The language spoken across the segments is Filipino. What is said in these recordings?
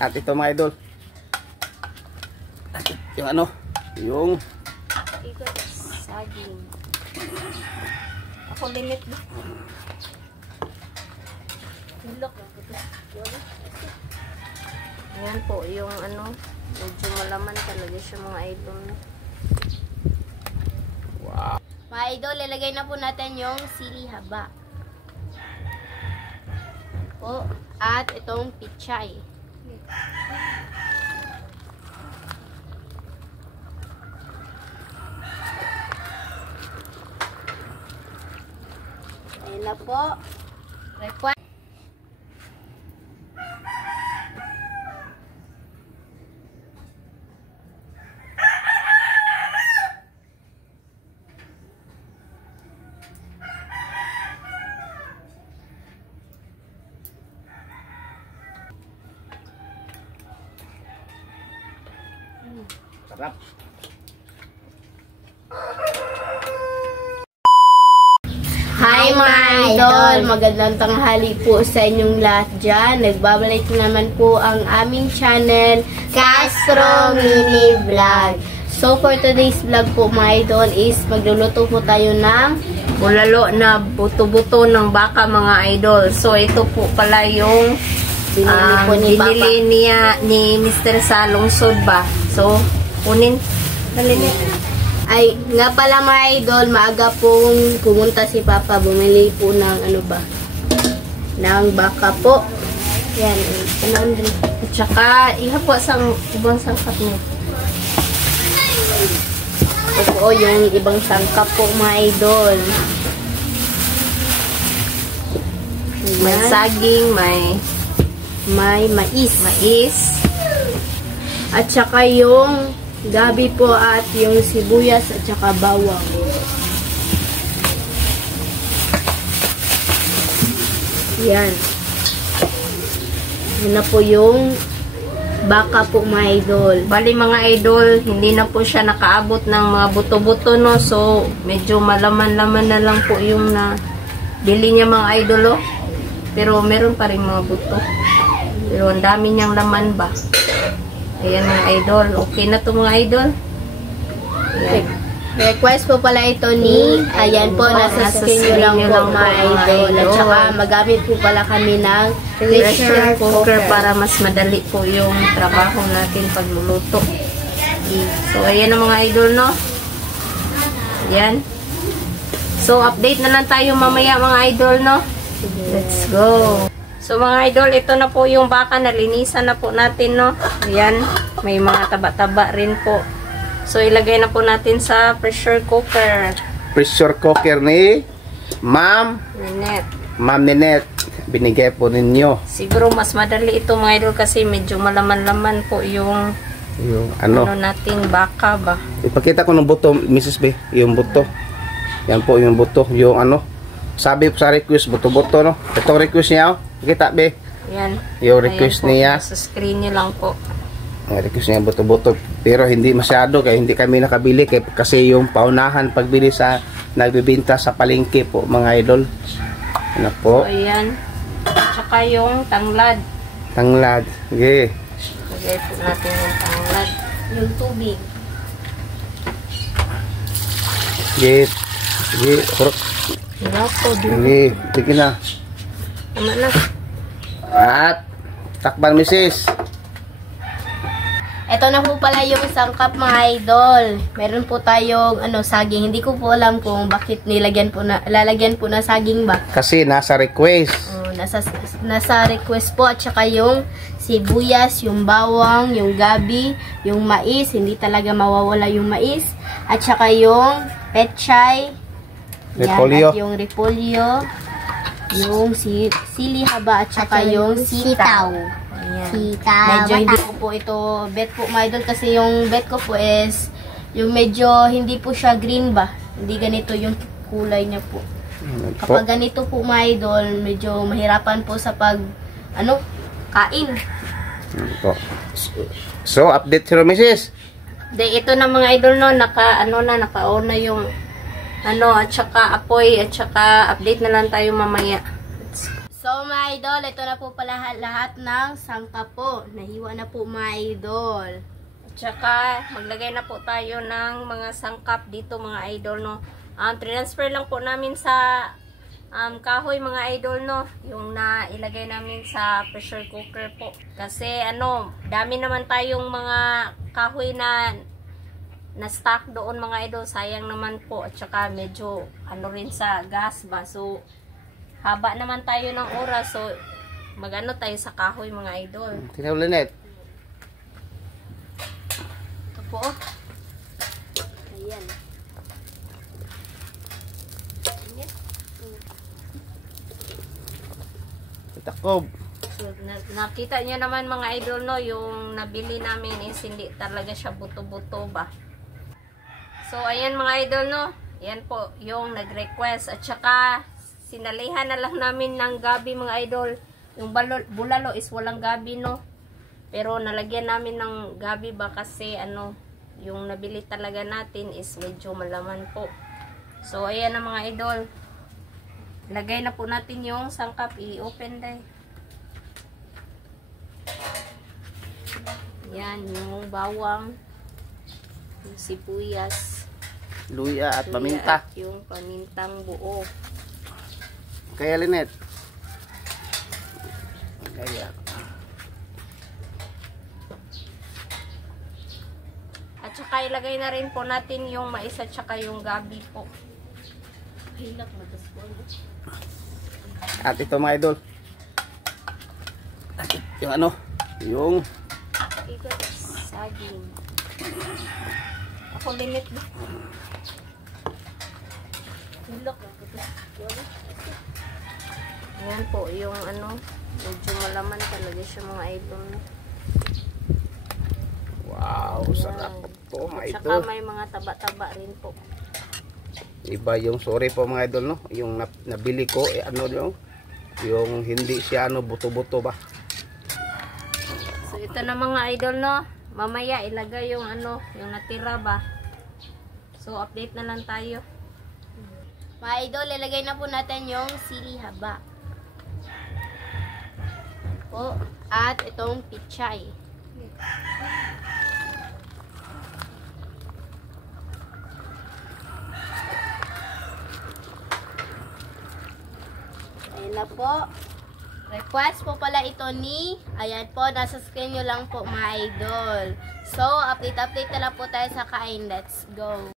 At ito mga idol. Yung ano? Yung saging. Ako limit ba? Ayan po yung ano, medyo malaman talaga siya mga idol. wow. Mga idol, ilagay na po natin yung sili haba. Po, at itong pichay. Ayan na po. Require. Sarap. Hi mga idol! Magandang tanghali po sa inyong lahat dyan. Nagbabalik naman po ang aming channel, Castro Mini Vlog. So for today's vlog po mga idol is magluluto po tayo ng bulalo na buto-buto ng baka mga idol. So ito po pala yung binili niya ni Mr. sa lungsod ba. So kunin. Ay, nga pala mga idol, maaga pong pumunta si Papa, bumili po ng ano ba, ng baka po. Yan, at saka, iha po sang ibang sangkap niya. Ito po yung ibang sangkap po mga idol. May saging, may mais. At saka yung gabi po at yung sibuyas at saka bawang. Yan. Yan na po yung baka po mga idol. Bali mga idol, hindi na po siya nakaabot ng mga buto-buto no. So, medyo malaman-laman na lang po yung na bili niya mga idol oh. Pero meron pa rin mga buto. Pero ang dami niyang laman ba. Ayan mga idol. Okay na to mga idol. Ayan. Request po pala ito ni, ayan po, nasa screen nyo lang po mga idol. At saka magamit po pala kami ng pressure cooker para mas madali po yung trabaho natin pagluluto. So ayan na mga idol no. Ayan. So update na lang tayo mamaya mga idol no. Let's go. So mga idol, ito na po yung baka, nalinisan na po natin no. Ayan, may mga taba-taba rin po. So ilagay na po natin sa pressure cooker. Pressure cooker ni Ma'am Ninette. Binigay po ninyo. Siguro mas madali ito mga idol kasi medyo malaman-laman po yung ano natin baka ba. Ipakita ko ng buto, Mrs. B, yung buto. Yan po yung buto, yung ano. Sabi po sa request, buto-buto no. Itong request niya oh. Kita be. Yan. Yung request niya. Sa screen niyo lang po. Ang request niya buto-buto. Pero hindi masyado kaya hindi kami nakabili kasi yung paunahan pagbili sa nagbebenta sa palengke po mga idol. Ano po? So, ayan. Tsaka yung tanglad. Tanglad. Okay. Lagay po natin yung tanglad. Yung tubig. Okay. Okay. Okay. Sige na. Tama na. At takpan Mrs. Ito na po pala yung sangkap mga idol. Meron po tayong saging. Hindi ko po alam kung bakit lalagyan po na saging ba. Kasi nasa request. Nasa request po. At saka yung sibuyas, yung bawang, yung gabi, yung mais. Hindi talaga mawawala yung mais. At saka yung pechay. Repolyo. At yung repolyo. Yung sili haba at saka yung sitaw. Ayan. Medyo hindi ko po ito bet po mga idol kasi yung bet ko po is yung medyo hindi po siya green ba. Hindi ganito yung kulay niya po. Kapag ganito po mga idol, medyo mahirapan po sa kain. So, update sila Mrs. Ito na mga idol no, naka-on na yung at saka apoy, at saka update na lang tayo mamaya. So mga idol, ito na po pala lahat ng sangkap po. Nahiwa na po mga idol. At saka maglagay na po tayo ng mga sangkap dito mga idol, no. Transfer lang po namin sa kahoy mga idol, no. Yung nailagay namin sa pressure cooker po. Kasi dami naman tayong mga kahoy na stock doon mga idol. Sayang naman po. At saka medyo rin sa gas ba. So haba naman tayo ng oras, so magano tayo sa kahoy mga idol. Tingnan mo, Lynette. Ito po. Ayan. Takob. So, nakita nyo naman mga idol, no, yung nabili namin is hindi talaga siya buto-buto ba. So ayan mga idol, no. Yan po yung nag-request. At saka sinalihan na lang namin ng gabi mga idol. Yung bulalo is walang gabi, no. Pero nalagyan namin ng gabi ba kasi yung nabili talaga natin is medyo malaman po. So ayan na mga idol. Lagay na po natin yung sangkap. I-open day. Yan yung bawang, yung sibuyas, Luya at paminta. At yung pamintang buo. Kaya Lynette. Kaya. At saka ilagay na rin po natin yung mais at saka yung gabi po. At ito mga idol. Yung yung saging. Ako limit ba? Ayan po yung medyo malaman talaga siya mga idol. Wow, sarap po mga At saka idol. may mga taba-taba rin po. Iba yung sorry po mga idol, no. Yung nabili ko yung hindi siya buto-buto ba. So ito na mga idol, no. Mamaya ilagay yung yung natira ba. So update na lang tayo. Mga idol, ilagay na po natin yung sili haba. Po, at itong pichay. Ayan na po. Request po pala ito ayan po, nasa screen nyo lang po mga idol. So, update na lang po tayo sa kain. Let's go.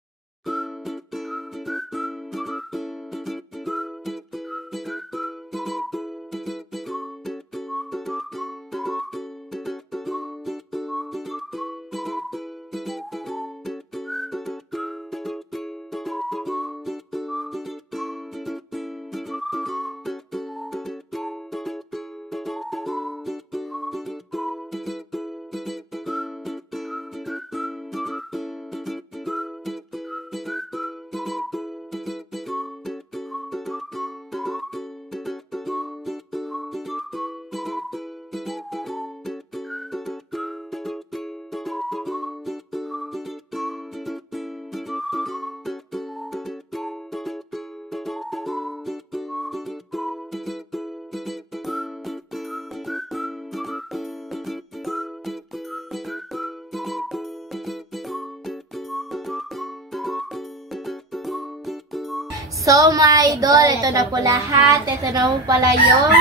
So mga idol, ito na po lahat. Ito na po pala yung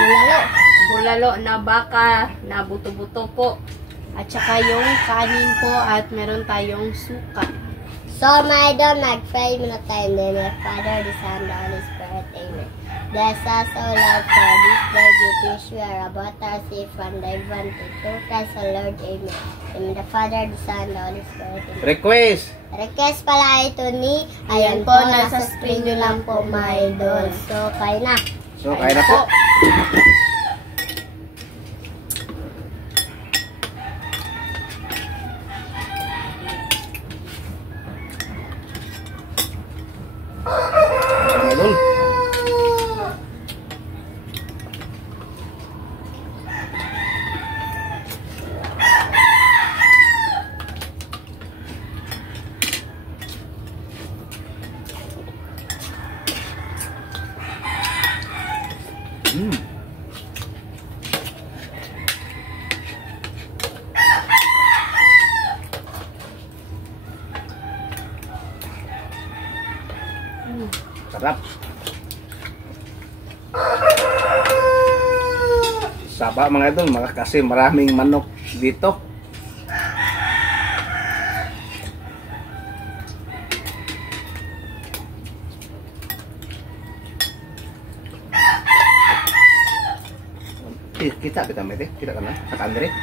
bulalo na baka na buto-buto po. At saka yung kanin po at meron tayong suka. So mga idol, nag-pray muna tayo din. The Father, the Son, the Holy Spirit. Amen. Bless us, O Lord, for this day you teach we are about our safe from the evil through Christ the Lord. Amen. In the Father, the Son, the Holy Spirit. Amen. Request Pala ito ayan po, nasa screen nyo lang po mga idol. So, kain na. So, kain na po. Mga idol. Saba mga idol, kasi maraming manok dito. Kita mete, kita kan sa kandre.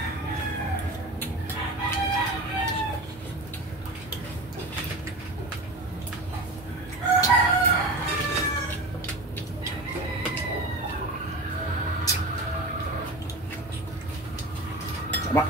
Sama.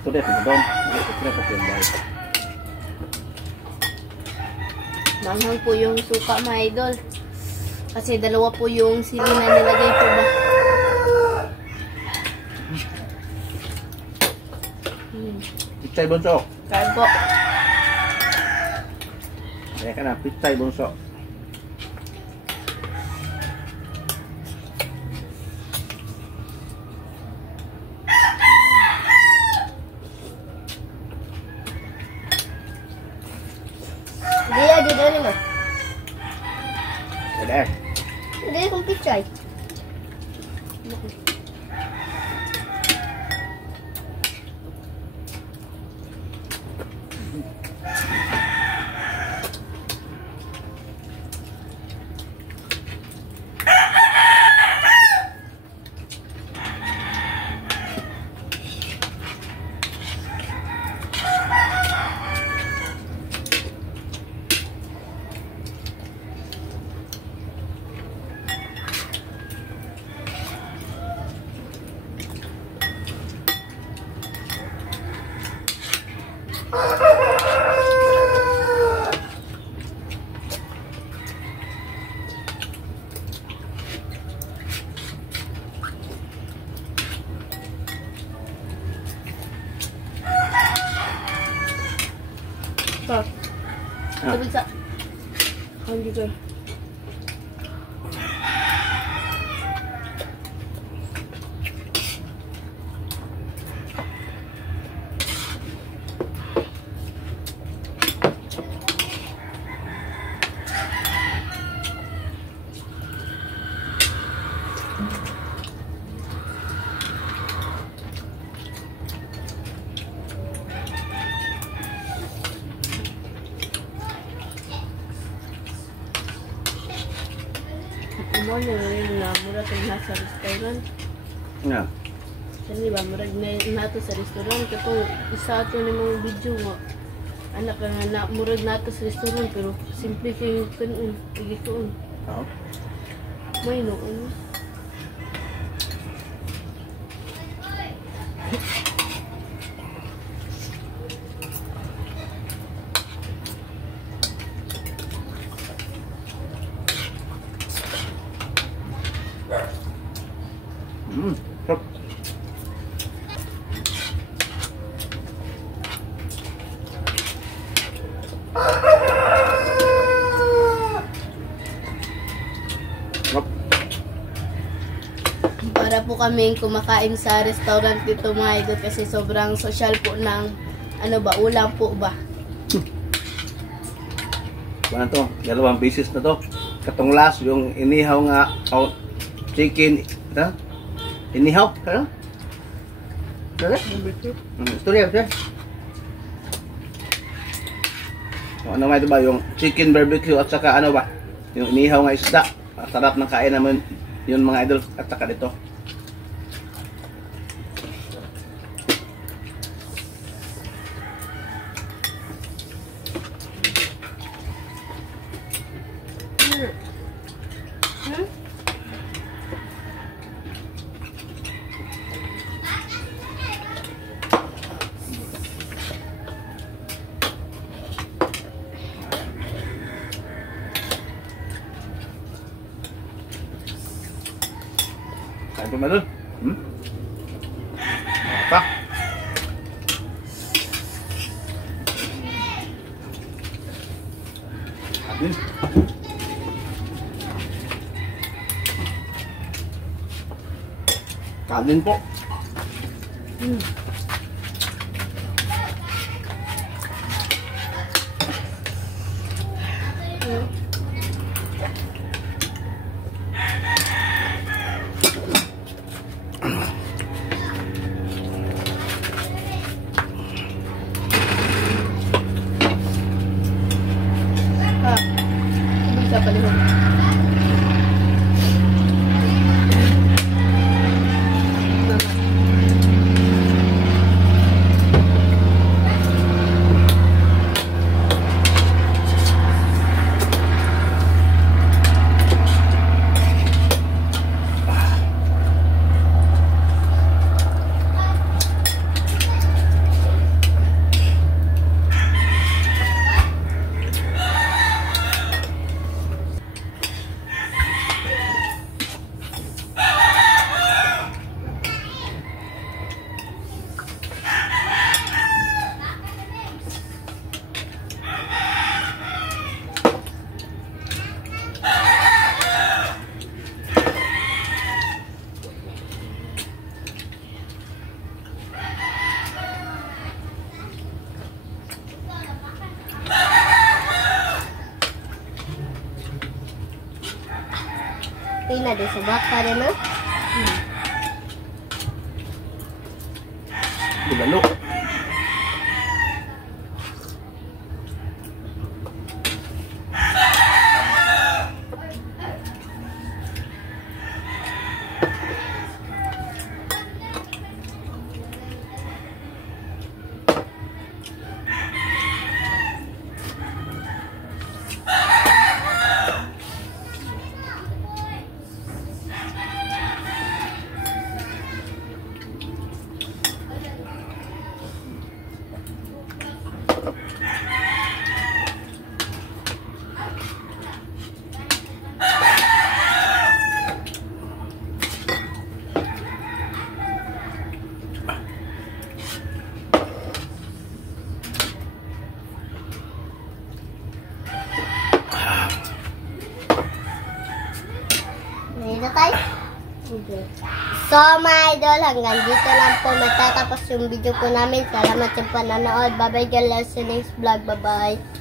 Sudah dong, sudah pakai baik. Manghang po yung suka mga idol. Kasi dalawa po yung sili na nilagay po ba. Pichay bunso. Carbo. Kaya ka na, pichay bunso. Dia di dalam mah. Ada. Dia kung pichay. Pak. Ah. Bisa. Hindi ko. Mo na murag nasa restaurant. Ya. Kani ba murag nato sa restaurant katong isa to ni mga video nga anak nga na murag nato sa restaurant pero simple kay kanon igituon. Oh. May noon. Sarap. Sarap. Para po kaming kumakain sa restaurant dito mga idol kasi sobrang social po ng ano ba, ulam po ba. Ano to? 2 beses na to. Katong last yung inihaw nga chicken, ito? Inihaw, ano? Ano? Istorya, sir. Ano nga ito ba? Yung chicken barbecue at saka ano ba? Yung inihaw nga isda. Sarap ng kain naman yun mga idol at saka dito. Kain po mga idol. Apa? Kain. Kain po. Bisa pa rin. Pina, di subak pa rin, no? Bulalo. Nandito tayo? Okay. So, mga idol, hanggang dito lang po matatapos yung video po namin. Salamat sa pananood. Bye-bye, guys. See you next vlog. Bye-bye.